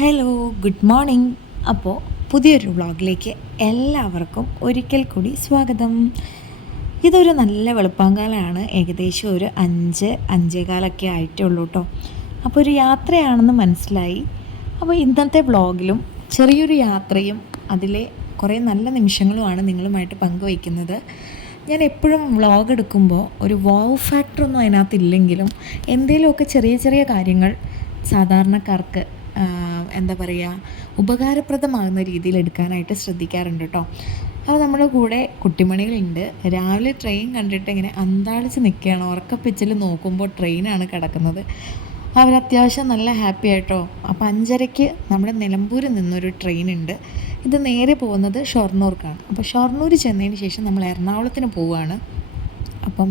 Hello good morning അപ്പോൾ പുതിയൊരു വ്ളോഗിലേക്ക് എല്ലാവർക്കും ഒരിക്കൽ കൂടി സ്വാഗതം. ഇതൊരു നല്ല വെളുപ്പാങ്കാലമാണ് ഏകദേശം ഒരു അഞ്ച് അഞ്ചേകാലൊക്കെ ആയിട്ടേ ഉള്ളൂ കേട്ടോ അപ്പോൾ ഒരു യാത്രയാണെന്ന് മനസ്സിലായി. അപ്പോൾ ഇന്നത്തെ വ്ളോഗിലും ചെറിയൊരു യാത്രയും അതിലെ കുറേ നല്ല നിമിഷങ്ങളുമാണ് നിങ്ങളുമായിട്ട് പങ്കുവയ്ക്കുന്നത്. ഞാൻ എപ്പോഴും വ്ളോഗ് എടുക്കുമ്പോൾ ഒരു വാവ് ഫാക്ടറൊന്നും അതിനകത്തില്ലെങ്കിലും എന്തെങ്കിലുമൊക്കെ ചെറിയ ചെറിയ കാര്യങ്ങൾ സാധാരണക്കാർക്ക് എന്താ പറയുക ഉപകാരപ്രദമാകുന്ന രീതിയിൽ എടുക്കാനായിട്ട് ശ്രദ്ധിക്കാറുണ്ട് കേട്ടോ അപ്പോൾ നമ്മുടെ കൂടെ കുട്ടിമണികളുണ്ട്. രാവിലെ ട്രെയിൻ കണ്ടിട്ട് ഇങ്ങനെ അന്താളിച്ച് നിൽക്കുകയാണ് ഉറക്കപ്പിച്ചിൽ നോക്കുമ്പോൾ ട്രെയിനാണ് കിടക്കുന്നത്. അവർ അത്യാവശ്യം നല്ല ഹാപ്പി ആയിട്ടോ. അപ്പോൾ അഞ്ചരയ്ക്ക് നമ്മുടെ നിലമ്പൂരിൽ നിന്നൊരു ട്രെയിൻ ഉണ്ട്. ഇത് നേരെ പോകുന്നത് ഷൊർണൂർക്കാണ്. അപ്പോൾ ഷൊർണൂർ ചെന്നതിന് ശേഷം നമ്മൾ എറണാകുളത്തിന് പോവുകയാണ് അപ്പം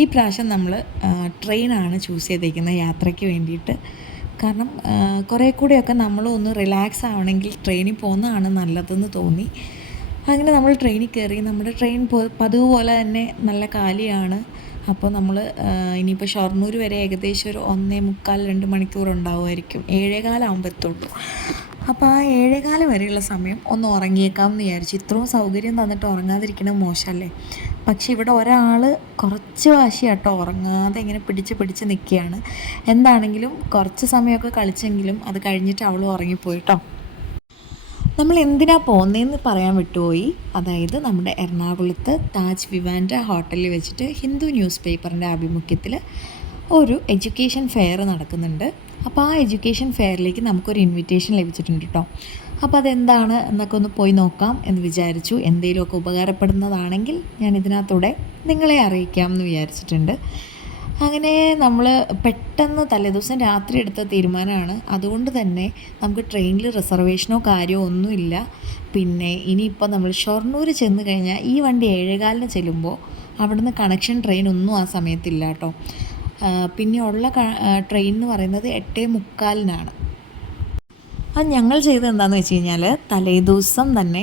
ഈ പ്രാവശ്യം നമ്മൾ ട്രെയിനാണ് ചൂസ് ചെയ്തേക്കുന്നത് യാത്രയ്ക്ക് വേണ്ടിയിട്ട്. കാരണം കുറേ കൂടെയൊക്കെ നമ്മളൊന്ന് റിലാക്സ് ആവണമെങ്കിൽ ട്രെയിനിൽ പോകുന്നതാണ് നല്ലതെന്ന് തോന്നി. അങ്ങനെ നമ്മൾ ട്രെയിനിൽ കയറി നമ്മുടെ ട്രെയിൻ പോ പതിവ് പോലെ തന്നെ നല്ല കാലിയാണ്. അപ്പോൾ നമ്മൾ ഇനിയിപ്പോൾ ഷൊർണൂർ വരെ ഏകദേശം ഒരു ഒന്നേ മുക്കാൽ രണ്ട് മണിക്കൂർ ഉണ്ടാവുമായിരിക്കും. ഏഴേകാലാകുമ്പോൾ എത്തുള്ളൂ അപ്പോൾ ആ ഏഴേകാലം വരെയുള്ള സമയം ഒന്ന് ഉറങ്ങിയേക്കാം എന്ന് വിചാരിച്ചു. ഇത്രയും സൗകര്യം തന്നിട്ട് ഉറങ്ങാതിരിക്കണത് മോശമല്ലേ? പക്ഷെ ഇവിടെ ഒരാൾ കുറച്ച് വാശിയാട്ടോ ഉറങ്ങാതെ ഇങ്ങനെ പിടിച്ച് പിടിച്ച് നിൽക്കുകയാണ്. എന്താണെങ്കിലും കുറച്ച് സമയമൊക്കെ കളിച്ചെങ്കിലും അത് കഴിഞ്ഞിട്ട് അവൾ ഉറങ്ങിപ്പോയിട്ടോ. നമ്മൾ എന്തിനാ പോകുന്നതെന്ന് പറയാൻ വിട്ടുപോയി. അതായത് നമ്മുടെ എറണാകുളത്ത് താജ് വിവാന്റെ ഹോട്ടലിൽ വെച്ചിട്ട് ഹിന്ദു ന്യൂസ് പേപ്പറിന്റെ ആഭിമുഖ്യത്തിൽ ഒരു എഡ്യൂക്കേഷൻ ഫെയർ നടക്കുന്നുണ്ട്. അപ്പോൾ ആ എഡ്യൂക്കേഷൻ ഫെയറിലേക്ക് നമുക്കൊരു ഇൻവിറ്റേഷൻ ലഭിച്ചിട്ടുണ്ട് കേട്ടോ. അപ്പോൾ അതെന്താണ് എന്നൊക്കെ ഒന്ന് പോയി നോക്കാം എന്ന് വിചാരിച്ചു. എന്തെങ്കിലുമൊക്കെ ഉപകാരപ്പെടുന്നതാണെങ്കിൽ ഞാൻ ഇതിനകത്തൂടെ നിങ്ങളെ അറിയിക്കാം എന്ന് വിചാരിച്ചിട്ടുണ്ട്. അങ്ങനെ നമ്മൾ പെട്ടെന്ന് തലേദിവസം രാത്രി എടുത്ത തീരുമാനമാണ്. അതുകൊണ്ട് തന്നെ നമുക്ക് ട്രെയിനിൽ റിസർവേഷനോ കാര്യമോ ഒന്നുമില്ല പിന്നെ ഇനിയിപ്പോൾ നമ്മൾ ഷൊർണൂർ ചെന്ന് കഴിഞ്ഞാൽ ഈ വണ്ടി ഏഴേകാലിന് ചെല്ലുമ്പോൾ അവിടുന്ന് കണക്ഷൻ ട്രെയിൻ ഒന്നും ആ സമയത്തില്ല കേട്ടോ. പിന്നെ ഉള്ള ട്രെയിൻ എന്ന് പറയുന്നത് എട്ടേ മുക്കാലിനാണ്. അത് ഞങ്ങൾ ചെയ്തത് എന്താണെന്ന് വെച്ച് കഴിഞ്ഞാൽ തലേദിവസം തന്നെ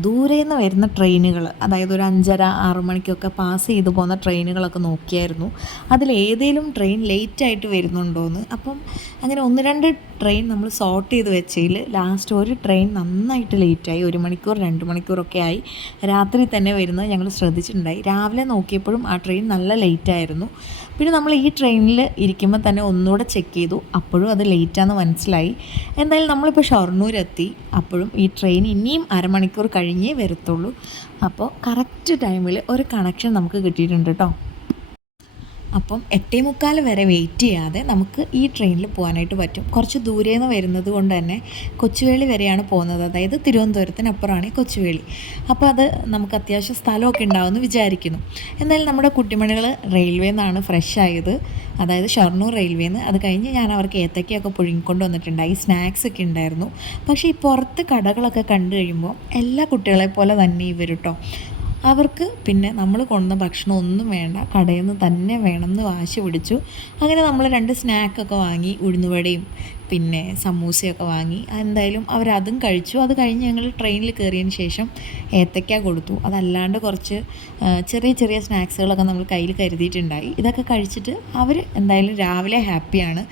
ദൂരെ നിന്ന് വരുന്ന ട്രെയിനുകൾ അതായത് ഒരു അഞ്ചര ആറു മണിക്കൊക്കെ പാസ് ചെയ്തു പോകുന്ന ട്രെയിനുകളൊക്കെ നോക്കിയായിരുന്നു. അതിൽ ഏതെങ്കിലും ട്രെയിൻ ലേറ്റ് ആയിട്ട് വരുന്നുണ്ടോയെന്ന് അപ്പം അങ്ങനെ ഒന്ന് രണ്ട് ട്രെയിൻ നമ്മൾ സോർട്ട് ചെയ്ത് വെച്ചതിൽ ലാസ്റ്റ് ഒരു ട്രെയിൻ നന്നായിട്ട് ലേറ്റായി ഒരു മണിക്കൂർ രണ്ട് മണിക്കൂറൊക്കെ ആയി. രാത്രി തന്നെ വരുന്നത് ഞങ്ങൾ ശ്രദ്ധിച്ചിട്ടുണ്ടായി. രാവിലെ നോക്കിയപ്പോഴും ആ ട്രെയിൻ നല്ല ലേറ്റായിരുന്നു പിന്നെ നമ്മൾ ഈ ട്രെയിനിൽ ഇരിക്കുമ്പോൾ തന്നെ ഒന്നുകൂടെ ചെക്ക് ചെയ്തു. അപ്പോഴും അത് ലേറ്റാന്ന് മനസ്സിലായി. എന്തായാലും നമ്മളിപ്പോൾ ഷൊർണൂരെത്തി. അപ്പോഴും ഈ ട്രെയിൻ ഇനിയും അരമണിക്കൂർ കഴിഞ്ഞേ വരത്തുള്ളൂ. അപ്പോൾ കറക്റ്റ് ടൈമിൽ ഒരു കണക്ഷൻ നമുക്ക് കിട്ടിയിട്ടുണ്ട് കേട്ടോ. അപ്പം എട്ടേ മുക്കാൽ വരെ വെയിറ്റ് ചെയ്യാതെ നമുക്ക് ഈ ട്രെയിനിൽ പോകാനായിട്ട് പറ്റും. കുറച്ച് ദൂരെ നിന്ന് വരുന്നത് കൊണ്ട് തന്നെ കൊച്ചുവേളി വരെയാണ് പോകുന്നത്. അതായത് തിരുവനന്തപുരത്തിനപ്പുറമാണ് കൊച്ചുവേളി. അപ്പോൾ അത് നമുക്ക് അത്യാവശ്യം സ്ഥലമൊക്കെ ഉണ്ടാവുമെന്ന് വിചാരിക്കുന്നു. എന്നാലും നമ്മുടെ കുട്ടിമണികൾ റെയിൽവേ നിന്നാണ് ഫ്രഷ് ആയത്. അതായത് ഷൊർണൂർ റെയിൽവേന്ന് അത് കഴിഞ്ഞ് ഞാൻ അവർക്ക് ഏത്തക്കയൊക്കെ പുഴുങ്ങിക്കൊണ്ട് വന്നിട്ടുണ്ടായി സ്നാക്സ് ഒക്കെ ഉണ്ടായിരുന്നു. പക്ഷേ ഈ പുറത്ത് കടകളൊക്കെ കണ്ടു കഴിയുമ്പോൾ എല്ലാ കുട്ടികളെ പോലെ തന്നെ ഇവർ കേട്ടോ അവർക്ക് പിന്നെ നമ്മൾ കൊണ്ടുവന്ന ഭക്ഷണം ഒന്നും വേണ്ട. കടയിൽ നിന്ന് തന്നെ വേണം എന്ന് വാശി പിടിച്ചു. അങ്ങനെ നമ്മൾ രണ്ട് സ്നാക്കൊക്കെ വാങ്ങി ഉഴുന്നുവടയും പിന്നെ സമൂസയൊക്കെ വാങ്ങി. എന്തായാലും അവരതും കഴിച്ചു. അത് കഴിഞ്ഞ് ഞങ്ങൾ ട്രെയിനിൽ കയറിയതിന് ശേഷം ഏത്തക്ക കൊടുത്തു. അതല്ലാണ്ട് കുറച്ച് ചെറിയ ചെറിയ സ്നാക്സുകളൊക്കെ നമ്മൾ കയ്യിൽ കരുതിയിട്ടുണ്ടായി. ഇതൊക്കെ കഴിച്ചിട്ട് അവർ എന്തായാലും രാവിലെ ഹാപ്പിയാണ്.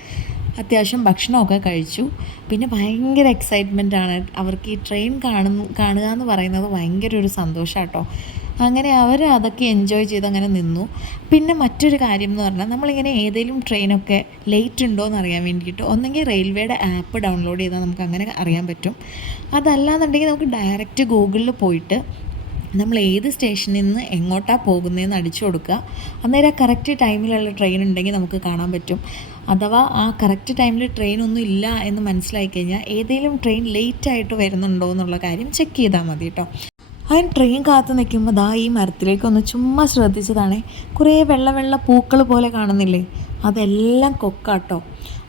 അത്യാവശ്യം ഭക്ഷണമൊക്കെ കഴിച്ചു. പിന്നെ ഭയങ്കര എക്സൈറ്റ്മെന്റാണ് അവർക്ക് ഈ ട്രെയിൻ കാണുന്നു കാണുക എന്ന് പറയുന്നത് ഭയങ്കര ഒരു സന്തോഷമാട്ടോ അങ്ങനെ അവർ അതൊക്കെ എൻജോയ് ചെയ്ത് അങ്ങനെ നിന്നു. പിന്നെ മറ്റൊരു കാര്യം എന്ന് പറഞ്ഞാൽ നമ്മളിങ്ങനെ ഏതെങ്കിലും ട്രെയിനൊക്കെ ലേറ്റ് ഉണ്ടോ എന്ന് അറിയാൻ വേണ്ടിയിട്ട് ഒന്നെങ്കിൽ റെയിൽവേയുടെ ആപ്പ് ഡൗൺലോഡ് ചെയ്താൽ നമുക്ക് അങ്ങനെ അറിയാൻ പറ്റും. അതല്ലാന്നുണ്ടെങ്കിൽ നമുക്ക് ഡയറക്റ്റ് ഗൂഗിളിൽ പോയിട്ട് നമ്മൾ ഏത് സ്റ്റേഷനിൽ നിന്ന് എങ്ങോട്ടാണ് പോകുന്നതെന്ന് അടിച്ചു കൊടുക്കുക അന്നേരം ആ കറക്റ്റ് ടൈമിലുള്ള ട്രെയിൻ ഉണ്ടെങ്കിൽ നമുക്ക് കാണാൻ പറ്റും. അഥവാ ആ കറക്റ്റ് ടൈമിൽ ട്രെയിൻ ഒന്നും ഇല്ല എന്ന് മനസ്സിലായി കഴിഞ്ഞാൽ ഏതെങ്കിലും ട്രെയിൻ ലേറ്റ് ആയിട്ട് വരുന്നുണ്ടോ എന്നുള്ള കാര്യം ചെക്ക് ചെയ്താൽ മതി കേട്ടോ. അതിന് ട്രെയിൻ കാത്തു നിൽക്കുമ്പോൾ ദാ ഈ മരത്തിലേക്ക് ഒന്ന് ചുമ്മാ ശ്രദ്ധിച്ചതാണേ. കുറേ വെള്ള വെള്ള പൂക്കൾ പോലെ കാണുന്നില്ലേ? അതെല്ലാം കൊക്കാട്ടോ.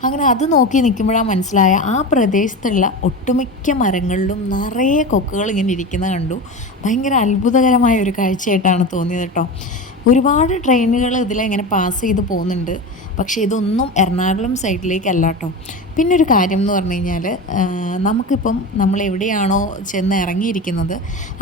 അങ്ങനെ അത് നോക്കി നിൽക്കുമ്പോഴാണ് മനസ്സിലായ ആ പ്രദേശത്തുള്ള ഒട്ടുമിക്ക മരങ്ങളിലും നിറയെ കൊക്കുകൾ ഇങ്ങനെ ഇരിക്കുന്നത് കണ്ടു. ഭയങ്കര അത്ഭുതകരമായ ഒരു കാഴ്ചയായിട്ടാണ് തോന്നിയത് കേട്ടോ. ഒരുപാട് ട്രെയിനുകൾ ഇതിലെ ഇങ്ങനെ പാസ് ചെയ്ത് പോകുന്നുണ്ട്. പക്ഷേ ഇതൊന്നും എറണാകുളം സൈഡിലേക്കല്ല കേട്ടോ പിന്നെ ഒരു കാര്യം എന്ന് പറഞ്ഞു കഴിഞ്ഞാൽ നമുക്കിപ്പം നമ്മൾ എവിടെയാണോ ചെന്ന് ഇറങ്ങിയിരിക്കുന്നത്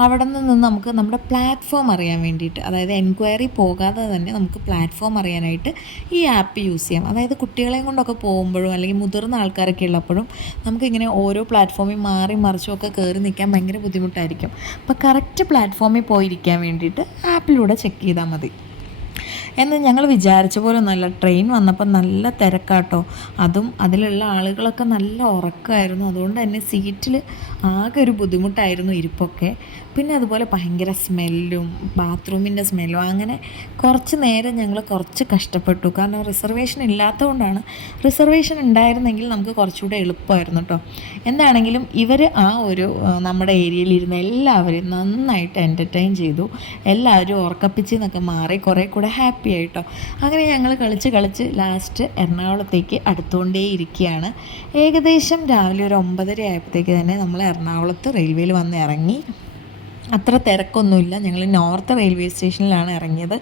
അവിടെ നിന്ന് നമുക്ക് നമ്മുടെ പ്ലാറ്റ്ഫോം അറിയാൻ വേണ്ടിയിട്ട് അതായത് എൻക്വയറി പോകാതെ തന്നെ നമുക്ക് പ്ലാറ്റ്ഫോം അറിയാനായിട്ട് ഈ ആപ്പ് യൂസ് ചെയ്യാം. അതായത് കുട്ടികളെയും കൊണ്ടൊക്കെ പോകുമ്പോഴും അല്ലെങ്കിൽ മുതിർന്ന ആൾക്കാരൊക്കെ ഉള്ളപ്പോഴും നമുക്കിങ്ങനെ ഓരോ പ്ലാറ്റ്ഫോമിൽ മാറി മറിച്ചുമൊക്കെ കയറി നിൽക്കാൻ ഭയങ്കര ബുദ്ധിമുട്ടായിരിക്കും. അപ്പോൾ കറക്റ്റ് പ്ലാറ്റ്ഫോമിൽ പോയിരിക്കാൻ വേണ്ടിയിട്ട് ആപ്പിലൂടെ ചെക്ക് ചെയ്താൽ മതി. എന്ന് ഞങ്ങൾ വിചാരിച്ച പോലെ നല്ല ട്രെയിൻ വന്നപ്പോൾ നല്ല തിരക്കാട്ടോ. അതും അതിലുള്ള ആളുകളൊക്കെ നല്ല ഉറക്കമായിരുന്നു. അതുകൊണ്ട് തന്നെ സീറ്റിൽ ആകെ ഒരു ബുദ്ധിമുട്ടായിരുന്നു ഇരിപ്പൊക്കെ. പിന്നെ അതുപോലെ ഭയങ്കര സ്മെല്ലും ബാത്റൂമിന്റെ സ്മെല്ലും അങ്ങനെ കുറച്ച് നേരം ഞങ്ങൾ കുറച്ച് കഷ്ടപ്പെട്ടു. കാരണം റിസർവേഷൻ ഇല്ലാത്തതുകൊണ്ടാണ് റിസർവേഷൻ ഉണ്ടായിരുന്നെങ്കിൽ നമുക്ക് കുറച്ചുകൂടെ എളുപ്പമായിരുന്നു കേട്ടോ. എന്താണെങ്കിലും ഇവർ ആ ഒരു നമ്മുടെ ഏരിയയിൽ ഇരുന്ന എല്ലാവരെയും നന്നായിട്ട് എന്റർടൈൻ ചെയ്തു. എല്ലാവരും ഉറക്കപ്പിച്ച് എന്നൊക്കെ മാറി കുറേ കൂടെ ഹാപ്പി ആയിട്ടോ അങ്ങനെ ഞങ്ങൾ കളിച്ച് കളിച്ച് ലാസ്റ്റ് എറണാകുളത്തേക്ക് അടുത്തുകൊണ്ടേ ഇരിക്കുകയാണ് ഏകദേശം രാവിലെ ഒരു ഒമ്പതര ആയപ്പോഴത്തേക്ക് തന്നെ നമ്മൾ എറണാകുളത്ത് റെയിൽവേയിൽ വന്ന് ഇറങ്ങി. അത്ര തിരക്കൊന്നുമില്ല. ഞങ്ങൾ നോർത്ത് റെയിൽവേ സ്റ്റേഷനിലാണ് ഇറങ്ങിയത്.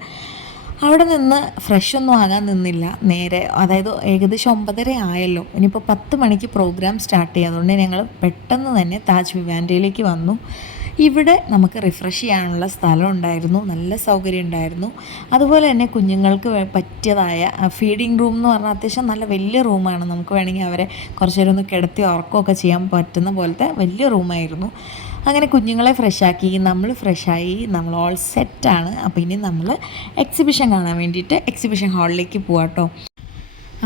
അവിടെ നിന്ന് ഫ്രഷ് ഒന്നും ആകാൻ നിന്നില്ല. നേരെ അതായത് ഏകദേശം ഒമ്പതര ആയല്ലോ. ഇനിയിപ്പോൾ പത്ത് മണിക്ക് പ്രോഗ്രാം സ്റ്റാർട്ട് ചെയ്യുക അതുകൊണ്ട് ഞങ്ങൾ പെട്ടെന്ന് തന്നെ താജ് വിവാൻഡയിലേക്ക് വന്നു. ഇവിടെ നമുക്ക് റിഫ്രഷ് ചെയ്യാനുള്ള സ്ഥലം ഉണ്ടായിരുന്നു നല്ല സൗകര്യം ഉണ്ടായിരുന്നു. അതുപോലെ തന്നെ കുഞ്ഞുങ്ങൾക്ക് പറ്റിയതായ ഫീഡിങ് റൂം എന്ന് പറഞ്ഞാൽ അത്യാവശ്യം നല്ല വലിയ റൂമാണ് നമുക്ക് വേണമെങ്കിൽ അവരെ കുറച്ച് നേരം ഒന്ന് കിടത്തി ഉറക്കമൊക്കെ ചെയ്യാൻ പറ്റുന്ന പോലത്തെ വലിയ റൂമായിരുന്നു അങ്ങനെ കുഞ്ഞുങ്ങളെ ഫ്രഷാക്കി നമ്മൾ ഫ്രഷായി നമ്മൾ ഓൾ സെറ്റാണ് അപ്പോൾ ഇനി നമ്മൾ എക്സിബിഷൻ കാണാൻ വേണ്ടിയിട്ട് എക്സിബിഷൻ ഹാളിലേക്ക് പോവാട്ടോ.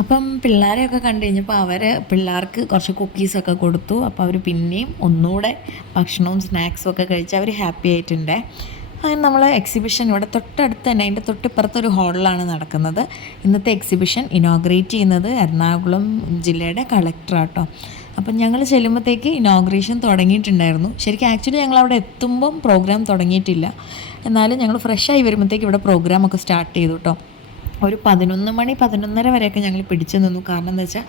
അപ്പം പിള്ളേരെയൊക്കെ കണ്ടു കഴിഞ്ഞപ്പോൾ അവർ പിള്ളേർക്ക് കുറച്ച് കുക്കീസൊക്കെ കൊടുത്തു. അപ്പോൾ അവർ പിന്നെയും ഒന്നുകൂടെ ഭക്ഷണവും സ്നാക്സും ഒക്കെ കഴിച്ച് അവർ ഹാപ്പി ആയിട്ടുണ്ട്. അങ്ങനെ നമ്മൾ എക്സിബിഷൻ ഇവിടെ തൊട്ടടുത്ത് തന്നെ അതിന്റെ തൊട്ടിപ്പുറത്തൊരു ഹാളിലാണ് നടക്കുന്നത്. ഇന്നത്തെ എക്സിബിഷൻ ഇനോഗ്രേറ്റ് ചെയ്യുന്നത് എറണാകുളം ജില്ലയുടെ കളക്ടറാട്ടോ അപ്പം ഞങ്ങൾ ചെല്ലുമ്പോഴത്തേക്ക് ഇനോഗ്രേഷൻ തുടങ്ങിയിട്ടുണ്ടായിരുന്നു. ശരിക്കും ആക്ച്വലി ഞങ്ങൾ അവിടെ എത്തുമ്പം പ്രോഗ്രാം തുടങ്ങിയിട്ടില്ല. എന്നാലും ഞങ്ങൾ ഫ്രഷായി വരുമ്പോഴത്തേക്ക് ഇവിടെ പ്രോഗ്രാമൊക്കെ സ്റ്റാർട്ട് ചെയ്തു കേട്ടോ ഒരു പതിനൊന്ന് മണി പതിനൊന്നര വരെയൊക്കെ ഞങ്ങൾ പിടിച്ചു നിന്നു. കാരണം എന്താ വെച്ചാൽ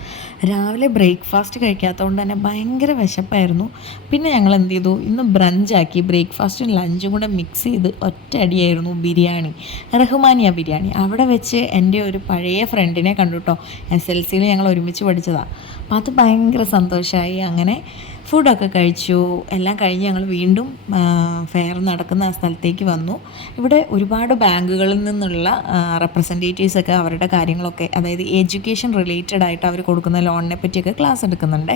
രാവിലെ ബ്രേക്ക്ഫാസ്റ്റ് കഴിക്കാത്തതുകൊണ്ട് തന്നെ ഭയങ്കര വിശപ്പായിരുന്നു. പിന്നെ ഞങ്ങൾ എന്ത് ചെയ്തു? ഇന്ന് ബ്രഞ്ചാക്കി ബ്രേക്ക്ഫാസ്റ്റും ലഞ്ചും കൂടെ മിക്സ് ചെയ്ത് ഒറ്റ അടിയായിരുന്നു ബിരിയാണി. റഹ്മാനിയ ബിരിയാണി. അവിടെ വെച്ച് എന്റെ ഒരു പഴയ ഫ്രണ്ടിനെ കണ്ടു കേട്ടോ എസ് എൽ സിയിൽ ഞങ്ങൾ ഒരുമിച്ച് പഠിച്ചതാണ് അപ്പം അത് ഭയങ്കര സന്തോഷമായി അങ്ങനെ ഫുഡൊക്കെ കഴിച്ചു. എല്ലാം കഴിഞ്ഞ് ഞങ്ങൾ വീണ്ടും ഫെയർ നടക്കുന്ന സ്ഥലത്തേക്ക് വന്നു. ഇവിടെ ഒരുപാട് ബാങ്കുകളിൽ നിന്നുള്ള റെപ്രസെന്റേറ്റീവ്സൊക്കെ അവരുടെ കാര്യങ്ങളൊക്കെ അതായത് എഡ്യൂക്കേഷൻ റിലേറ്റഡ് ആയിട്ട് അവർ കൊടുക്കുന്ന ലോണിനെ പറ്റിയൊക്കെ ക്ലാസ് എടുക്കുന്നുണ്ട്.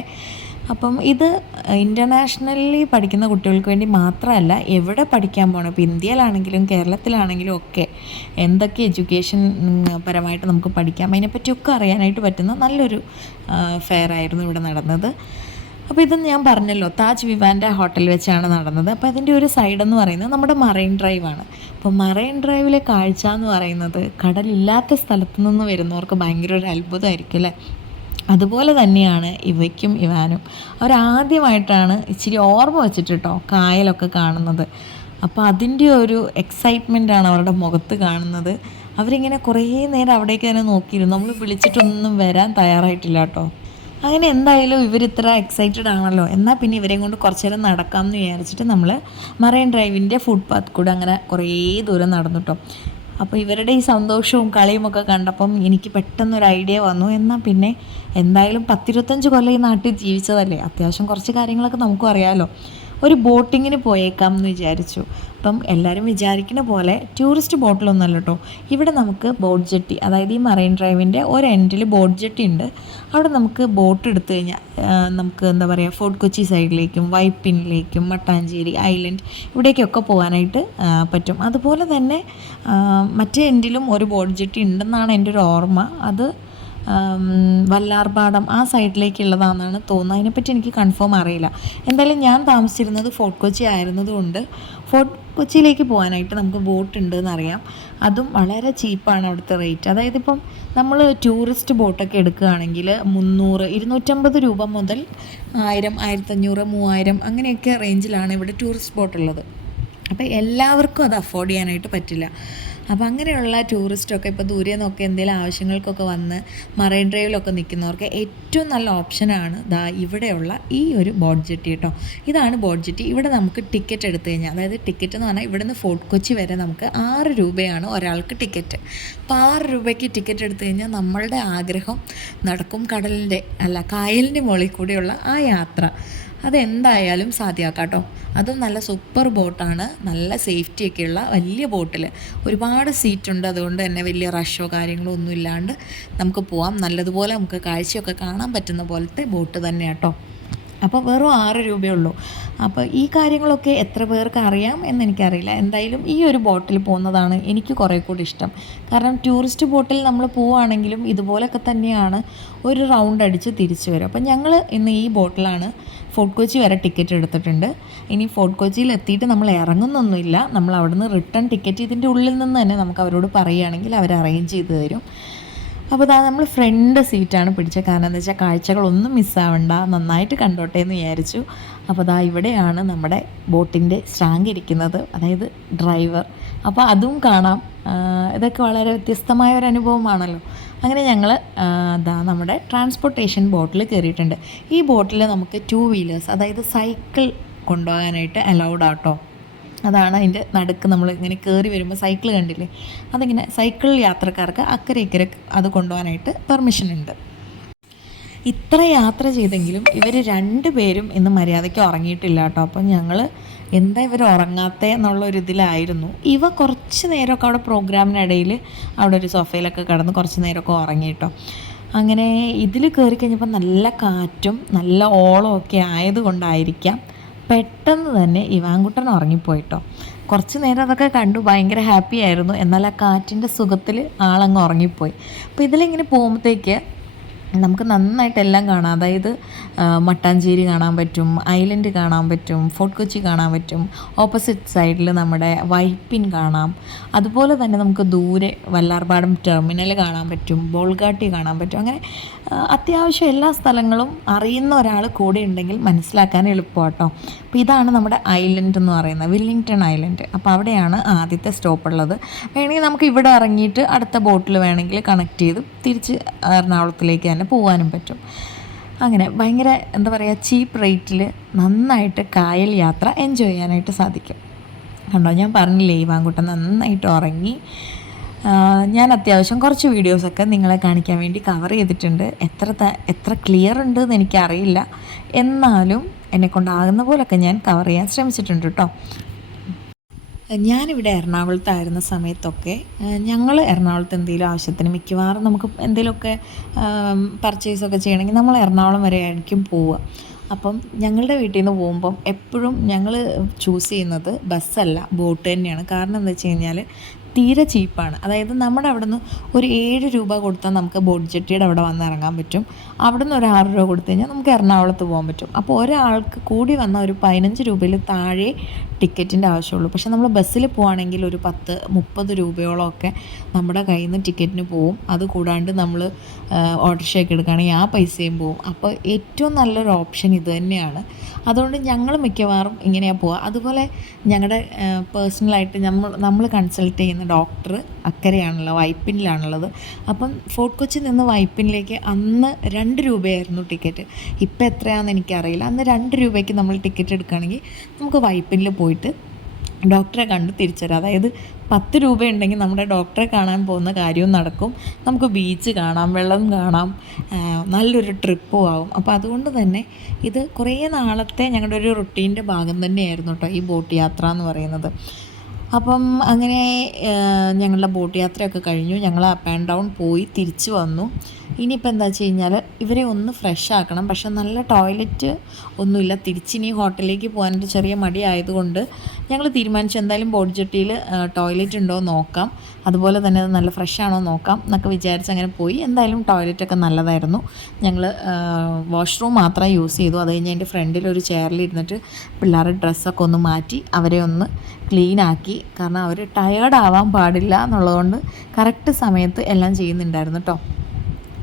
അപ്പം ഇത് ഇന്റർനാഷണലി പഠിക്കുന്ന കുട്ടികൾക്ക് വേണ്ടി മാത്രമല്ല എവിടെ പഠിക്കാൻ പോകണം ഇപ്പോൾ ഇന്ത്യയിലാണെങ്കിലും കേരളത്തിലാണെങ്കിലും ഒക്കെ എന്തൊക്കെ എഡ്യൂക്കേഷൻ പരമായിട്ട് നമുക്ക് പഠിക്കാം? അതിനെപ്പറ്റിയൊക്കെ അറിയാനായിട്ട് പറ്റുന്ന നല്ലൊരു ഫെയർ ആയിരുന്നു ഇവിടെ നടന്നത്. അപ്പോൾ ഇത് ഞാൻ പറഞ്ഞല്ലോ താജ് വിവാന്റെ ഹോട്ടൽ വെച്ചാണ് നടന്നത്. അപ്പോൾ അതിന്റെ ഒരു സൈഡ് എന്ന് പറയുന്നത് നമ്മുടെ മറൈൻ ഡ്രൈവാണ് അപ്പോൾ മറൈൻ ഡ്രൈവിലെ കാഴ്ച എന്ന് പറയുന്നത് കടലില്ലാത്ത സ്ഥലത്തു നിന്ന് വരുന്നവർക്ക് ഭയങ്കര ഒരു അത്ഭുതമായിരിക്കും അല്ലേ? അതുപോലെ തന്നെയാണ് ഇവയ്ക്കും ഇവാനും. അവരാദ്യമായിട്ടാണ് ഇച്ചിരി ഓർമ്മ വെച്ചിട്ട് കായലൊക്കെ കാണുന്നത്. അപ്പോൾ അതിന്റെ ഒരു എക്സൈറ്റ്മെന്റാണ് അവരുടെ മുഖത്ത് കാണുന്നത്. അവരിങ്ങനെ കുറേ നേരം അവിടേക്ക് തന്നെ നോക്കിയിരുന്നു. നമ്മൾ വിളിച്ചിട്ടൊന്നും വരാൻ തയ്യാറായിട്ടില്ല കേട്ടോ. അങ്ങനെ എന്തായാലും ഇവർ ഇത്ര എക്സൈറ്റഡ് ആണല്ലോ. എന്നാൽ പിന്നെ ഇവരെയും കൊണ്ട് കുറച്ച് നേരം നടക്കാം എന്ന് വിചാരിച്ചിട്ട് നമ്മൾ മറൈൻ ഡ്രൈവിന്റെ ഫുട്പാത്ത് കൂടെ അങ്ങനെ കുറേ ദൂരം നടന്നു കേട്ടോ അപ്പോൾ ഇവരുടെ ഈ സന്തോഷവും കളിയും ഒക്കെ കണ്ടപ്പം എനിക്ക് പെട്ടെന്നൊരു ഐഡിയ വന്നു. എന്നാൽ പിന്നെ എന്തായാലും പത്തിരുപത്തഞ്ച് കൊല്ലം ഈ നാട്ടിൽ ജീവിച്ചതല്ലേ? അത്യാവശ്യം കുറച്ച് കാര്യങ്ങളൊക്കെ നമുക്കും അറിയാമല്ലോ ഒരു ബോട്ടിങ്ങിന് പോയേക്കാം എന്ന് വിചാരിച്ചു. അപ്പം എല്ലാവരും വിചാരിക്കുന്ന പോലെ ടൂറിസ്റ്റ് ബോട്ടിലൊന്നുമല്ല കേട്ടോ ഇവിടെ നമുക്ക് ബോട്ട് ജെട്ടി അതായത് ഈ മറൈൻ ഡ്രൈവിന്റെ ഒരു എൻഡിൽ ബോട്ട് ജെട്ടി ഉണ്ട്. അവിടെ നമുക്ക് ബോട്ട് എടുത്തു കഴിഞ്ഞാൽ നമുക്ക് എന്താ പറയുക ഫോർട്ട് കൊച്ചി സൈഡിലേക്കും വൈപ്പിനിലേക്കും മട്ടാഞ്ചേരി ഐലൻഡ് ഇവിടേക്കൊക്കെ പോകാനായിട്ട് പറ്റും. അതുപോലെ തന്നെ മറ്റേ എൻഡിലും ഒരു ബോട്ട് ജെട്ടി ഉണ്ടെന്നാണ് എന്റെ ഒരു ഓർമ്മ. അത് വല്ലാർപാടം ആ സൈഡിലേക്കുള്ളതാണെന്നാണ് തോന്നുന്നത്. അതിനെപ്പറ്റി എനിക്ക് കൺഫേം അറിയില്ല. എന്തായാലും ഞാൻ താമസിച്ചിരുന്നത് ഫോർട്ട് കൊച്ചി ആയിരുന്നതുകൊണ്ട് ഫോർട്ട് കൊച്ചിയിലേക്ക് പോകാനായിട്ട് നമുക്ക് ബോട്ട് ഉണ്ട് എന്നറിയാം അതും വളരെ ചീപ്പാണ് അവിടുത്തെ റേറ്റ്. അതായത് ഇപ്പം നമ്മൾ ടൂറിസ്റ്റ് ബോട്ടൊക്കെ എടുക്കുകയാണെങ്കിൽ മുന്നൂറ് ഇരുന്നൂറ്റമ്പത് രൂപ മുതൽ ആയിരം ആയിരത്തഞ്ഞൂറ് മൂവായിരം അങ്ങനെയൊക്കെ റേഞ്ചിലാണ് ഇവിടെ ടൂറിസ്റ്റ് ബോട്ടുള്ളത്. അപ്പോൾ എല്ലാവർക്കും അത് അഫോർഡ് ചെയ്യാനായിട്ട് പറ്റില്ല. അപ്പോൾ അങ്ങനെയുള്ള ടൂറിസ്റ്റൊക്കെ ഇപ്പോൾ ദൂരെ നിന്നൊക്കെ എന്തെങ്കിലും ആവശ്യങ്ങൾക്കൊക്കെ വന്ന് മറൈൻ ഡ്രൈവിലൊക്കെ നിൽക്കുന്നവർക്ക് ഏറ്റവും നല്ല ഓപ്ഷനാണ് ദാ ഇവിടെയുള്ള ഈ ഒരു ബോട്ട് ജെട്ടി കേട്ടോ. ഇതാണ് ബോട്ട് ജെട്ടി. ഇവിടെ നമുക്ക് ടിക്കറ്റ് എടുത്തു കഴിഞ്ഞാൽ അതായത് ടിക്കറ്റ് എന്ന് പറഞ്ഞാൽ ഇവിടുന്ന് ഫോർട്ട് കൊച്ചി വരെ നമുക്ക് ആറ് രൂപയാണ് ഒരാൾക്ക് ടിക്കറ്റ്. അപ്പോൾ ആറ് രൂപയ്ക്ക് ടിക്കറ്റ് എടുത്തു കഴിഞ്ഞാൽ നമ്മളുടെ ആഗ്രഹം നടക്കും കടലിന്റെ അല്ല കായലിന്റെ മുകളിൽ കൂടെയുള്ള ആ യാത്ര. അതെന്തായാലും സാധ്യമാക്കാം കേട്ടോ അതും നല്ല സൂപ്പർ ബോട്ടാണ്. നല്ല സേഫ്റ്റി സേഫ്റ്റിയൊക്കെയുള്ള വലിയ ബോട്ടിൽ ഒരുപാട് സീറ്റുണ്ട്. അതുകൊണ്ട് തന്നെ വലിയ റഷോ കാര്യങ്ങളോ ഒന്നും ഇല്ലാണ്ട് നമുക്ക് പോവാം. നല്ലതുപോലെ നമുക്ക് കാഴ്ചയൊക്കെ കാണാൻ പറ്റുന്ന പോലത്തെ ബോട്ട് തന്നെ കേട്ടോ അപ്പോൾ വെറും ആറ് രൂപയുള്ളൂ അപ്പോൾ ഈ കാര്യങ്ങളൊക്കെ എത്ര പേർക്ക് അറിയാം എന്നെനിക്കറിയില്ല. എന്തായാലും ഈ ഒരു ബോട്ടിൽ പോകുന്നതാണ് എനിക്ക് കുറേ കൂടി ഇഷ്ടം. കാരണം ടൂറിസ്റ്റ് ബോട്ടിൽ നമ്മൾ പോവുകയാണെങ്കിലും ഇതുപോലൊക്കെ തന്നെയാണ് ഒരു റൗണ്ട് അടിച്ച് തിരിച്ചു വരും അപ്പം ഞങ്ങൾ ഇന്ന് ഈ ബോട്ടിലാണ് ഫോർട്ട് കൊച്ചി വരെ ടിക്കറ്റ് എടുത്തിട്ടുണ്ട്. ഇനി ഫോർട്ട് കൊച്ചിയിൽ എത്തിയിട്ട് നമ്മൾ ഇറങ്ങുന്നൊന്നുമില്ല. നമ്മൾ അവിടുന്ന് റിട്ടേൺ ടിക്കറ്റ് ഇതിന്റെ ഉള്ളിൽ നിന്ന് തന്നെ നമുക്ക് അവരോട് പറയുകയാണെങ്കിൽ അവർ അറേഞ്ച് ചെയ്ത് തരും. അപ്പോൾ ഇതാ നമ്മൾ ഫ്രണ്ട് സീറ്റാണ് പിടിച്ചത് കാരണം എന്താ വെച്ചാൽ കാഴ്ചകളൊന്നും മിസ്സാവണ്ട നന്നായിട്ട് കണ്ടോട്ടെ എന്ന് വിചാരിച്ചു. അപ്പോൾ ഇതാ ഇവിടെയാണ് നമ്മുടെ ബോട്ടിന്റെ സ്റ്റാങ്ക് ഇരിക്കുന്നത്. അതായത് ഡ്രൈവർ അപ്പോൾ അതും കാണാം. ഇതൊക്കെ വളരെ വ്യത്യസ്തമായ ഒരു അനുഭവമാണല്ലോ. അങ്ങനെ ഞങ്ങൾ അതാ നമ്മുടെ ട്രാൻസ്പോർട്ടേഷൻ ബോട്ടിൽ കയറിയിട്ടുണ്ട് ഈ ബോട്ടിൽ നമുക്ക് ടു വീലേഴ്സ് അതായത് സൈക്കിൾ കൊണ്ടുപോകാനായിട്ട് അലൗഡ് ആട്ടോ. അതാണ് അതിന്റെ നടുക്ക് നമ്മൾ ഇങ്ങനെ കയറി വരുമ്പോൾ സൈക്കിൾ കണ്ടില്ലേ? അതിങ്ങനെ സൈക്കിൾ യാത്രക്കാർക്ക് അക്കരെ ഇക്കരെ അത് കൊണ്ടുപോകാനായിട്ട് പെർമിഷൻ ഉണ്ട്. ഇത്ര യാത്ര ചെയ്തെങ്കിലും ഇവർ രണ്ട് പേരും ഇന്ന് മര്യാദയ്ക്ക് ഉറങ്ങിയിട്ടില്ല കേട്ടോ. അപ്പം ഞങ്ങൾ എന്താ ഇവർ ഉറങ്ങാത്തേ എന്നുള്ള ഒരു ഇതിലായിരുന്നു. ഇവ കുറച്ച് നേരമൊക്കെ അവിടെ പ്രോഗ്രാമിനിടയിൽ അവിടെ ഒരു സോഫയിലൊക്കെ കിടന്ന് കുറച്ച് നേരമൊക്കെ ഉറങ്ങി കേട്ടോ. അങ്ങനെ ഇതിൽ കയറി കഴിഞ്ഞപ്പോൾ നല്ല കാറ്റും നല്ല ഓളമൊക്കെ ആയതുകൊണ്ടായിരിക്കാം പെട്ടെന്ന് തന്നെ ഇവാൻകുട്ടൻ ഉറങ്ങിപ്പോയിട്ടോ. കുറച്ച് നേരം അതൊക്കെ കണ്ടു ഭയങ്കര ഹാപ്പി ആയിരുന്നു. എന്നാൽ ആ കാറ്റിന്റെ സുഖത്തിൽ ആളങ്ങ് ഉറങ്ങിപ്പോയി. അപ്പോൾ ഇതിലിങ്ങനെ പോകുമ്പോഴത്തേക്ക് നമുക്ക് നന്നായിട്ടെല്ലാം കാണാം. അതായത് മട്ടാഞ്ചേരി കാണാൻ പറ്റും ഐലൻഡ് കാണാൻ പറ്റും ഫോർട്ട് കൊച്ചി കാണാൻ പറ്റും ഓപ്പോസിറ്റ് സൈഡിൽ നമ്മുടെ വൈപ്പിൻ കാണാം. അതുപോലെ തന്നെ നമുക്ക് ദൂരെ വല്ലാർപാടം ടെർമിനൽ കാണാൻ പറ്റും ബോൾഗാട്ടി കാണാൻ പറ്റും. അങ്ങനെ അത്യാവശ്യം എല്ലാ സ്ഥലങ്ങളും അറിയുന്ന ഒരാൾ കൂടെ ഉണ്ടെങ്കിൽ മനസ്സിലാക്കാൻ എളുപ്പമാട്ടോ. അപ്പോൾ ഇതാണ് നമ്മുടെ ഐലൻഡ് എന്ന് പറയുന്നത് വില്ലിങ്ടൺ ഐലൻഡ്. അപ്പോൾ അവിടെയാണ് ആദ്യത്തെ സ്റ്റോപ്പ് ഉള്ളത്. വേണമെങ്കിൽ നമുക്ക് ഇവിടെ ഇറങ്ങിയിട്ട് അടുത്ത ബോട്ടിൽ വേണമെങ്കിൽ കണക്ട് ചെയ്ത് തിരിച്ച് എറണാകുളത്തിലേക്ക് തന്നെ പോകാനും പറ്റും. അങ്ങനെ ഭയങ്കര എന്താ പറയുക ചീപ്പ് റേറ്റിൽ നന്നായിട്ട് കായൽ യാത്ര എൻജോയ് ചെയ്യാനായിട്ട് സാധിക്കും. കണ്ടോ ഞാൻ പറഞ്ഞില്ലേ ഈ വാങ്കുട്ടൻ നന്നായിട്ട് ഉറങ്ങി. ഞാൻ അത്യാവശ്യം കുറച്ച് വീഡിയോസൊക്കെ നിങ്ങളെ കാണിക്കാൻ വേണ്ടി കവർ ചെയ്തിട്ടുണ്ട്. എത്ര എത്ര ക്ലിയർ ഉണ്ട് എന്ന് എനിക്കറിയില്ല. എന്നാലും എന്നെക്കൊണ്ടാകുന്ന പോലൊക്കെ ഞാൻ കവർ ചെയ്യാൻ ശ്രമിച്ചിട്ടുണ്ട് കേട്ടോ ഞാനിവിടെ എറണാകുളത്തായിരുന്ന സമയത്തൊക്കെ ഞങ്ങൾ എറണാകുളത്ത് എന്തെങ്കിലും ആവശ്യത്തിന് മിക്കവാറും നമുക്ക് എന്തെങ്കിലുമൊക്കെ പർച്ചേസൊക്കെ ചെയ്യണമെങ്കിൽ നമ്മൾ എറണാകുളം വരെ ആയിരിക്കും പോവുക. അപ്പം ഞങ്ങളുടെ വീട്ടിൽ നിന്ന് പോകുമ്പം എപ്പോഴും ഞങ്ങൾ ചൂസ് ചെയ്യുന്നത് ബസ്സല്ല ബോട്ട് തന്നെയാണ്. കാരണം എന്താ വെച്ച് കഴിഞ്ഞാൽ തീരെ ചീപ്പാണ് അതായത് നമ്മുടെ അവിടെ നിന്ന് ഒരു ഏഴ് രൂപ കൊടുത്താൽ നമുക്ക് ബോട്ട് ജെട്ടിയുടെ അവിടെ വന്ന് ഇറങ്ങാൻ പറ്റും. അവിടെ നിന്ന് ഒരു ആറ് രൂപ കൊടുത്തു കഴിഞ്ഞാൽ നമുക്ക് എറണാകുളത്ത് പോകാൻ പറ്റും. അപ്പോൾ ഒരാൾക്ക് കൂടി വന്ന ഒരു പതിനഞ്ച് രൂപയിൽ താഴെ ടിക്കറ്റിന്റെ ആവശ്യമുള്ളൂ. പക്ഷേ നമ്മൾ ബസ്സിൽ പോവുകയാണെങ്കിൽ ഒരു പത്ത് മുപ്പത് രൂപയോളമൊക്കെ നമ്മുടെ കയ്യിൽ നിന്ന് ടിക്കറ്റിന് പോവും. അത് കൂടാണ്ട് നമ്മൾ ഓട്ടോറിക്ഷയൊക്കെ എടുക്കുകയാണെങ്കിൽ ആ പൈസയും പോവും. അപ്പോൾ ഏറ്റവും നല്ലൊരു ഓപ്ഷൻ ഇത് തന്നെയാണ്. അതുകൊണ്ട് ഞങ്ങൾ മിക്കവാറും ഇങ്ങനെയാണ് പോവുക. അതുപോലെ ഞങ്ങളുടെ പേഴ്സണലായിട്ട് നമ്മൾ നമ്മൾ കൺസൾട്ട് ചെയ്യുന്ന ഡോക്ടർ അക്കരെയാണല്ലോ വൈപ്പിനിലാണുള്ളത്. അപ്പം ഫോർട്ട് കൊച്ചി നിന്ന് വൈപ്പിനിലേക്ക് അന്ന് രണ്ട് രൂപയായിരുന്നു ടിക്കറ്റ് ഇപ്പം എത്രയാണെന്ന് എനിക്കറിയില്ല. അന്ന് രണ്ട് രൂപയ്ക്ക് നമ്മൾ ടിക്കറ്റ് എടുക്കുകയാണെങ്കിൽ നമുക്ക് വൈപ്പിനിൽ പോയിട്ട് ഡോക്ടറെ കണ്ട് തിരിച്ചു വരാം അതായത് പത്ത് രൂപ ഉണ്ടെങ്കിൽ നമ്മുടെ ഡോക്ടറെ കാണാൻ പോകുന്ന കാര്യവും നടക്കും. നമുക്ക് ബീച്ച് കാണാം വെള്ളം കാണാം നല്ലൊരു ട്രിപ്പും ആവും. അപ്പോൾ അതുകൊണ്ട് തന്നെ ഇത് കുറേ നാളത്തെ ഞങ്ങളുടെ ഒരു റുട്ടീന്റെ ഭാഗം തന്നെയായിരുന്നു കേട്ടോ ഈ ബോട്ട് യാത്ര എന്ന് പറയുന്നത്. അപ്പം അങ്ങനെ ഞങ്ങളുടെ ബോട്ട് യാത്രയൊക്കെ കഴിഞ്ഞു. ഞങ്ങൾ അപ്പ് ആൻഡ് ഡൗൺ പോയി തിരിച്ചു വന്നു. ഇനിയിപ്പോൾ എന്താ വെച്ച് കഴിഞ്ഞാൽ ഇവരെ ഒന്ന് ഫ്രഷ് ആക്കണം. പക്ഷെ നല്ല ടോയ്ലറ്റ് ഒന്നുമില്ല. തിരിച്ചിനി ഹോട്ടലിലേക്ക് പോകാനൊരു ചെറിയ മടി ആയതുകൊണ്ട് ഞങ്ങൾ തീരുമാനിച്ചു എന്തായാലും ബോട്ട് ജെട്ടിയിൽ ടോയ്ലറ്റ് ഉണ്ടോ നോക്കാം. അതുപോലെ തന്നെ അത് നല്ല ഫ്രഷ് ആണോ നോക്കാം എന്നൊക്കെ വിചാരിച്ച് അങ്ങനെ പോയി. എന്തായാലും ടോയ്ലറ്റൊക്കെ നല്ലതായിരുന്നു. ഞങ്ങൾ വാഷ്റൂം മാത്രം യൂസ് ചെയ്തു. അത് കഴിഞ്ഞ് എന്റെ ഫ്രണ്ടിൽ ഒരു ചെയറിലിരുന്നിട്ട് പിള്ളേരുടെ ഡ്രസ്സൊക്കെ ഒന്ന് മാറ്റി അവരെ ഒന്ന് ക്ലീൻ ആക്കി കാരണം അവർ ടയേർഡ് ആവാൻ പാടില്ല എന്നുള്ളതുകൊണ്ട് കറക്റ്റ് സമയത്ത് എല്ലാം ചെയ്യുന്നുണ്ടായിരുന്നു കേട്ടോ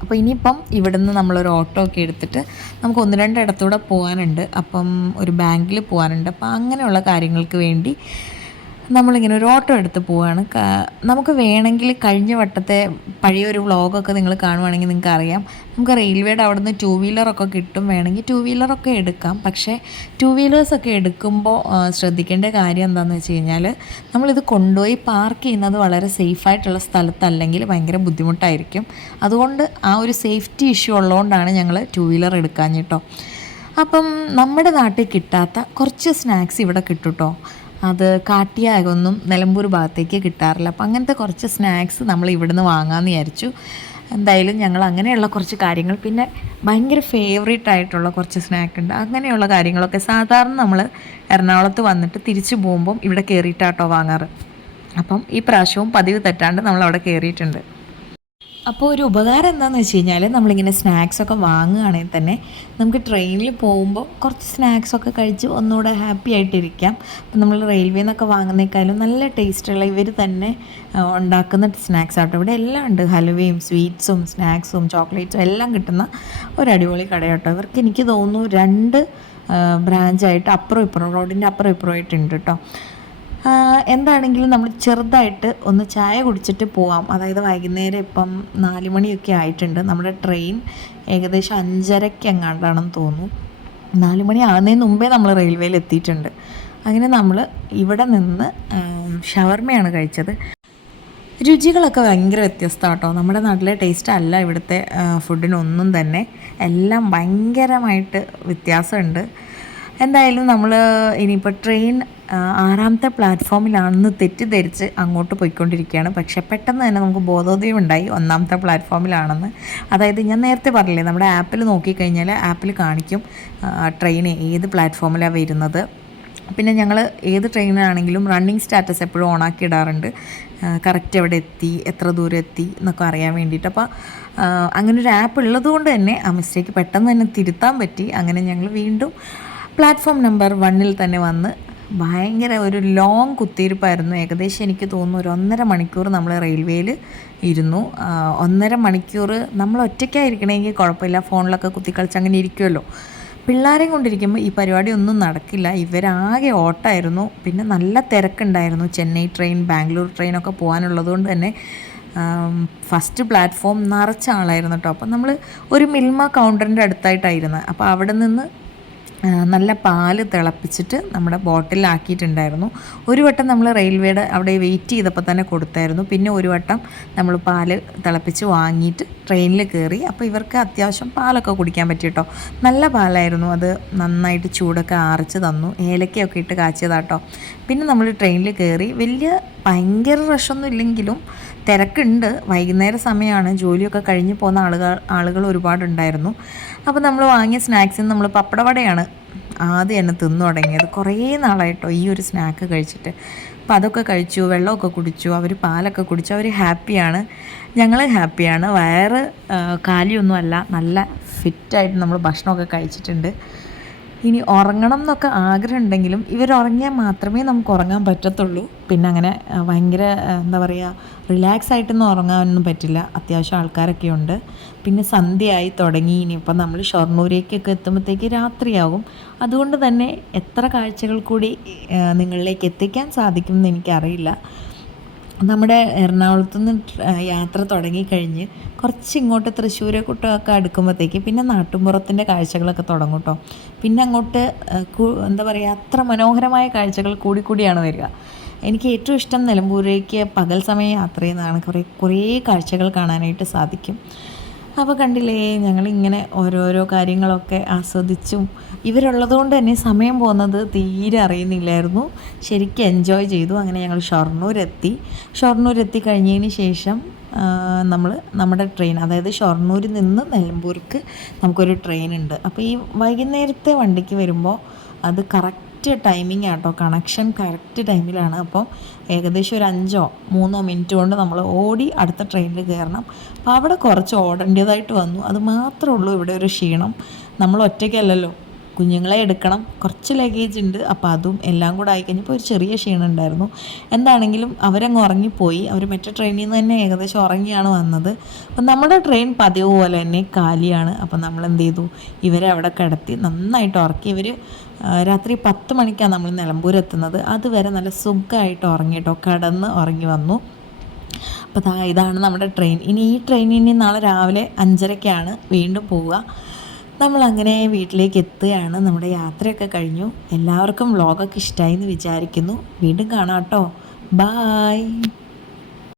അപ്പോൾ ഇനിയിപ്പം ഇവിടുന്ന് നമ്മളൊരു ഓട്ടോ ഒക്കെ എടുത്തിട്ട് നമുക്ക് ഒന്ന് രണ്ട് ഇടത്തൂടെ പോകാനുണ്ട് അപ്പം ഒരു ബാങ്കിൽ പോകാനുണ്ട് അപ്പം അങ്ങനെയുള്ള കാര്യങ്ങൾക്ക് വേണ്ടി നമ്മളിങ്ങനെ ഒരു ഓട്ടോ എടുത്ത് പോവുകയാണ് നമുക്ക് വേണമെങ്കിൽ കഴിഞ്ഞ വട്ടത്തെ പഴയൊരു വ്ളോഗൊക്കെ നിങ്ങൾ കാണുവാണെങ്കിൽ നിങ്ങൾക്ക് അറിയാം നമുക്ക് റെയിൽവേയുടെ അവിടെ നിന്ന് ടു വീലറൊക്കെ കിട്ടും വേണമെങ്കിൽ ടു വീലറൊക്കെ എടുക്കാം. പക്ഷേ ടു വീലേഴ്സൊക്കെ എടുക്കുമ്പോൾ ശ്രദ്ധിക്കേണ്ട കാര്യം എന്താണെന്ന് വെച്ച് കഴിഞ്ഞാൽ നമ്മളിത് കൊണ്ടുപോയി പാർക്ക് ചെയ്യുന്നത് വളരെ സേഫായിട്ടുള്ള സ്ഥലത്തല്ലെങ്കിൽ ഭയങ്കര ബുദ്ധിമുട്ടായിരിക്കും. അതുകൊണ്ട് ആ ഒരു സേഫ്റ്റി ഇഷ്യൂ ഉള്ളതുകൊണ്ടാണ് ഞങ്ങൾ ടു വീലർ എടുക്കാഞ്ഞിട്ടോ അപ്പം നമ്മുടെ നാട്ടിൽ കിട്ടാത്ത കുറച്ച് സ്നാക്സ് ഇവിടെ കിട്ടും കേട്ടോ അത് കാട്ടിയാകൊന്നും നിലമ്പൂർ ഭാഗത്തേക്ക് കിട്ടാറില്ല. അപ്പം അങ്ങനത്തെ കുറച്ച് സ്നാക്സ് നമ്മൾ ഇവിടുന്ന് വാങ്ങാമെന്ന് വിചാരിച്ചു. എന്തായാലും ഞങ്ങൾ അങ്ങനെയുള്ള കുറച്ച് കാര്യങ്ങൾ പിന്നെ ഭയങ്കര ഫേവറേറ്റ് ആയിട്ടുള്ള കുറച്ച് സ്നാക്ക് ഉണ്ട്. അങ്ങനെയുള്ള കാര്യങ്ങളൊക്കെ സാധാരണ നമ്മൾ എറണാകുളത്ത് വന്നിട്ട് തിരിച്ചു പോകുമ്പം ഇവിടെ കയറിയിട്ടാട്ടോ വാങ്ങാറ്. അപ്പം ഈ പ്രാവശ്യവും പതിവ് തെറ്റാണ്ട് നമ്മൾ അവിടെ കയറിയിട്ടുണ്ട് അപ്പോൾ ഒരു ഉപകാരം എന്താണെന്ന് വെച്ച് കഴിഞ്ഞാൽ നമ്മളിങ്ങനെ സ്നാക്സൊക്കെ വാങ്ങുകയാണെങ്കിൽ തന്നെ നമുക്ക് ട്രെയിനിൽ പോകുമ്പോൾ കുറച്ച് സ്നാക്സൊക്കെ കഴിച്ച് ഒന്നുകൂടെ ഹാപ്പി ആയിട്ടിരിക്കാം. അപ്പം നമ്മൾ റെയിൽവേ നിന്നൊക്കെ വാങ്ങുന്നേക്കാളും നല്ല ടേസ്റ്റുള്ള ഇവർ തന്നെ ഉണ്ടാക്കുന്ന സ്നാക്സ് ആട്ടോ. ഇവിടെ എല്ലാം ഉണ്ട്. ഹലുവയും സ്വീറ്റ്സും സ്നാക്സും ചോക്ലേറ്റ്സും എല്ലാം കിട്ടുന്ന ഒരു അടിപൊളി കടയാട്ടോ. ഇവർക്ക് എനിക്ക് തോന്നുന്നു രണ്ട് ബ്രാഞ്ചായിട്ട് അപ്പുറം ഇപ്പുറം റോഡിന്റെ അപ്പുറം ഇപ്പുറമായിട്ടുണ്ട് കേട്ടോ എന്താണെങ്കിലും നമ്മൾ ചെറുതായിട്ട് ഒന്ന് ചായ കുടിച്ചിട്ട് പോവാം. അതായത് വൈകുന്നേരം ഇപ്പം നാല് മണിയൊക്കെ ആയിട്ടുണ്ട്. നമ്മുടെ ട്രെയിൻ ഏകദേശം അഞ്ചരയ്ക്ക് എങ്ങാണ്ടാണെന്ന് തോന്നുന്നു. നാല് മണി ആകുന്നതിന് മുമ്പേ നമ്മൾ റെയിൽവേയിൽ എത്തിയിട്ടുണ്ട്. അങ്ങനെ നമ്മൾ ഇവിടെ നിന്ന് ഷവർമയാണ് കഴിച്ചത്. രുചികളൊക്കെ ഭയങ്കര വ്യത്യസ്തമാണ് കേട്ടോ നമ്മുടെ നാട്ടിലെ ടേസ്റ്റ് അല്ല ഇവിടുത്തെ ഫുഡിനൊന്നും തന്നെ. എല്ലാം ഭയങ്കരമായിട്ട് വ്യത്യാസമുണ്ട്. എന്തായാലും നമ്മൾ ഇനിയിപ്പോൾ ട്രെയിൻ ആറാമത്തെ പ്ലാറ്റ്ഫോമിലാണെന്ന് തെറ്റിദ്ധരിച്ച് അങ്ങോട്ട് പോയിക്കൊണ്ടിരിക്കുകയാണ്. പക്ഷേ പെട്ടെന്ന് തന്നെ നമുക്ക് ബോധോദയം ഉണ്ടായി ഒന്നാമത്തെ പ്ലാറ്റ്ഫോമിലാണെന്ന് അതായത് ഞാൻ നേരത്തെ പറഞ്ഞില്ലേ നമ്മുടെ ആപ്പിൽ നോക്കിക്കഴിഞ്ഞാൽ ആപ്പിൽ കാണിക്കും ട്രെയിൻ ഏത് പ്ലാറ്റ്ഫോമിലാണ് വരുന്നത്. പിന്നെ ഞങ്ങൾ ഏത് ട്രെയിനാണെങ്കിലും റണ്ണിങ് സ്റ്റാറ്റസ് എപ്പോഴും ഓണാക്കി ഇടാറുണ്ട്. കറക്റ്റ് എവിടെ എത്തി എത്ര ദൂരം എത്തി എന്നൊക്കെ അറിയാൻ വേണ്ടിയിട്ട്. അപ്പോൾ അങ്ങനെ ഒരു ആപ്പ് ഉള്ളതുകൊണ്ട് തന്നെ ആ മിസ്റ്റേക്ക് പെട്ടെന്ന് തന്നെ തിരുത്താൻ പറ്റി. അങ്ങനെ ഞങ്ങൾ വീണ്ടും പ്ലാറ്റ്ഫോം നമ്പർ വണ്ണിൽ തന്നെ വന്ന് ഭയങ്കര ഒരു ലോങ് കുത്തിയിരിപ്പായിരുന്നു. ഏകദേശം എനിക്ക് തോന്നുന്നു ഒരു ഒന്നര മണിക്കൂർ നമ്മൾ റെയിൽവേയിൽ ഇരുന്നു. ഒന്നര മണിക്കൂർ നമ്മൾ ഒറ്റയ്ക്കായിരിക്കണമെങ്കിൽ കുഴപ്പമില്ല. ഫോണിലൊക്കെ കുത്തിക്കളിച്ച് അങ്ങനെ ഇരിക്കുമല്ലോ പിള്ളേരെയും കൊണ്ടിരിക്കുമ്പോൾ ഈ പരിപാടി ഒന്നും നടക്കില്ല. ഇവരാകെ ഓട്ടമായിരുന്നു പിന്നെ നല്ല തിരക്കുണ്ടായിരുന്നു. ചെന്നൈ ട്രെയിൻ ബാംഗ്ലൂർ ട്രെയിനൊക്കെ പോകാനുള്ളതുകൊണ്ട് തന്നെ ഫസ്റ്റ് പ്ലാറ്റ്ഫോം നിറച്ച ആളായിരുന്നു കേട്ടോ. അപ്പം നമ്മൾ ഒരു മിൽമ കൗണ്ടറിന്റെ അടുത്തായിട്ടായിരുന്നു അപ്പോൾ അവിടെ നിന്ന് നല്ല പാൽ തിളപ്പിച്ചിട്ട് നമ്മുടെ ബോട്ടിലാക്കിയിട്ടുണ്ടായിരുന്നു. ഒരു വട്ടം നമ്മൾ റെയിൽവേയുടെ അവിടെ വെയിറ്റ് ചെയ്തപ്പോൾ തന്നെ കൊടുത്തായിരുന്നു. പിന്നെ ഒരു വട്ടം നമ്മൾ പാൽ തിളപ്പിച്ച് വാങ്ങിയിട്ട് ട്രെയിനിൽ കയറി. അപ്പോൾ ഇവർക്ക് അത്യാവശ്യം പാലൊക്കെ കുടിക്കാൻ പറ്റി നല്ല പാലായിരുന്നു. അത് നന്നായിട്ട് ചൂടൊക്കെ ആറിച്ച് തന്നു. ഏലക്കയൊക്കെ ഇട്ട് കാച്ചിയതാട്ടോ. പിന്നെ നമ്മൾ ട്രെയിനിൽ കയറി. വലിയ ഭയങ്കര റഷൊന്നും ഇല്ലെങ്കിലും തിരക്കുണ്ട്. വൈകുന്നേര സമയമാണ്. ജോലിയൊക്കെ കഴിഞ്ഞ് പോകുന്ന ആളുകൾ ആളുകൾ ഒരുപാടുണ്ടായിരുന്നു. അപ്പോൾ നമ്മൾ വാങ്ങിയ സ്നാക്സിന് നമ്മൾ പപ്പടവടയാണ് ആദ്യം എന്നെ തിന്നു തുടങ്ങിയത്. കുറേ നാളായിട്ടോ ഈ ഒരു സ്നാക്ക് കഴിച്ചിട്ട്. അപ്പോൾ അതൊക്കെ കഴിച്ചു വെള്ളമൊക്കെ കുടിച്ചു അവർ പാലൊക്കെ കുടിച്ചു അവർ ഹാപ്പിയാണ്. ഞങ്ങൾ ഹാപ്പിയാണ്. വയറ് കാലിയൊന്നുമല്ല നല്ല ഫിറ്റായിട്ട് നമ്മൾ ഭക്ഷണമൊക്കെ കഴിച്ചിട്ടുണ്ട്. ഇനി ഉറങ്ങണം എന്നൊക്കെ ആഗ്രഹം ഉണ്ടെങ്കിലും ഇവരുറങ്ങിയാൽ മാത്രമേ നമുക്ക് ഉറങ്ങാൻ പറ്റത്തുള്ളൂ. പിന്നെ അങ്ങനെ ഭയങ്കര എന്താ പറയുക റിലാക്സ് ആയിട്ടൊന്നും ഉറങ്ങാനൊന്നും പറ്റില്ല. അത്യാവശ്യം ആൾക്കാരൊക്കെ ഉണ്ട്. പിന്നെ സന്ധ്യയായി തുടങ്ങി. ഇനിയിപ്പോൾ നമ്മൾ ഷൊർണൂരേക്കൊക്കെ എത്തുമ്പോഴത്തേക്ക് രാത്രിയാവും. അതുകൊണ്ട് തന്നെ എത്ര കാഴ്ചകൾ കൂടി നിങ്ങളിലേക്ക് എത്തിക്കാൻ സാധിക്കുമെന്ന് എനിക്കറിയില്ല. നമ്മുടെ എറണാകുളത്തു നിന്ന് യാത്ര തുടങ്ങിക്കഴിഞ്ഞ് കുറച്ച് ഇങ്ങോട്ട് തൃശ്ശൂരെക്കുട്ടൊക്കെ അടുക്കുമ്പോഴത്തേക്ക് പിന്നെ നാട്ടുമ്പുറത്തിന്റെ കാഴ്ചകളൊക്കെ തുടങ്ങും കേട്ടോ. പിന്നെ അങ്ങോട്ട് എന്താ പറയുക അത്ര മനോഹരമായ കാഴ്ചകൾ കൂടി കൂടിയാണ് വരിക. എനിക്ക് ഏറ്റവും ഇഷ്ടം നിലമ്പൂരേക്ക് പകൽ സമയം യാത്ര ചെയ്യുന്നതാണ്. കുറേ കുറേ കാഴ്ചകൾ കാണാനായിട്ട് സാധിക്കും. അപ്പോൾ കണ്ടില്ലേ ഞങ്ങളിങ്ങനെ ഓരോരോ കാര്യങ്ങളൊക്കെ ആസ്വദിച്ചും ഇവരുള്ളതുകൊണ്ട് തന്നെ സമയം പോകുന്നത് തീരെ അറിയുന്നില്ലായിരുന്നു. ശരിക്കും എൻജോയ് ചെയ്തു. അങ്ങനെ ഞങ്ങൾ ഷൊർണൂരെത്തി. ഷൊർണൂരെത്തി കഴിഞ്ഞതിന് ശേഷം നമ്മൾ നമ്മുടെ ട്രെയിൻ അതായത് ഷൊർണൂരിൽ നിന്ന് നിലമ്പൂർക്ക് നമുക്കൊരു ട്രെയിൻ ഉണ്ട്. അപ്പോൾ ഈ വൈകുന്നേരത്തെ വണ്ടിക്ക് വരുമ്പോൾ അത് correct correct timing auto. Connection correct ടൈമിലാണ് അപ്പോൾ ഏകദേശം ഒരു അഞ്ചോ മൂന്നോ മിനിറ്റ് കൊണ്ട് നമ്മൾ ഓടി അടുത്ത ട്രെയിനിൽ കയറണം. അപ്പോൾ അവിടെ കുറച്ച് ഓടേണ്ടതായിട്ട് വന്നു. അത് മാത്രമേ ഉള്ളൂ ഇവിടെ ഒരു ക്ഷീണം. നമ്മൾ ഒറ്റയ്ക്കല്ലല്ലോ. കുഞ്ഞുങ്ങളെ എടുക്കണം. കുറച്ച് ലഗേജ് ഉണ്ട്. അപ്പോൾ അതും എല്ലാം കൂടെ ആയിക്കഴിഞ്ഞപ്പോൾ ഒരു ചെറിയ ക്ഷീണം ഉണ്ടായിരുന്നു. എന്താണെങ്കിലും അവരങ്ങ് ഉറങ്ങിപ്പോയി. അവർ മറ്റേ ട്രെയിനിൽ നിന്ന് തന്നെ ഏകദേശം ഉറങ്ങിയാണ് വന്നത്. അപ്പം നമ്മുടെ ട്രെയിൻ പതിവ് പോലെ തന്നെ കാലിയാണ്. അപ്പം നമ്മൾ എന്ത് ചെയ്തു? ഇവരെ അവിടെ കിടത്തി നന്നായിട്ട് ഉറക്കി. ഇവർ രാത്രി പത്ത് മണിക്കാണ് നമ്മൾ നിലമ്പൂർ എത്തുന്നത്. അതുവരെ നല്ല സുഖമായിട്ട് ഉറങ്ങി കേട്ടോ കിടന്ന് ഉറങ്ങി വന്നു. അപ്പോൾ ഇതാണ് നമ്മുടെ ട്രെയിൻ. ഇനി ഈ ട്രെയിൻ ഇനി നാളെ രാവിലെ അഞ്ചരയ്ക്കാണ് വീണ്ടും പോവുക. നമ്മൾ അങ്ങനെ വീട്ടിലേക്ക് എത്തുകയാണ്. നമ്മുടെ യാത്രയൊക്കെ കഴിഞ്ഞു. എല്ലാവർക്കും വ്ളോഗൊക്കെ ഇഷ്ടമായി എന്ന് വിചാരിക്കുന്നു. വീണ്ടും കാണാം കേട്ടോ. ബായ്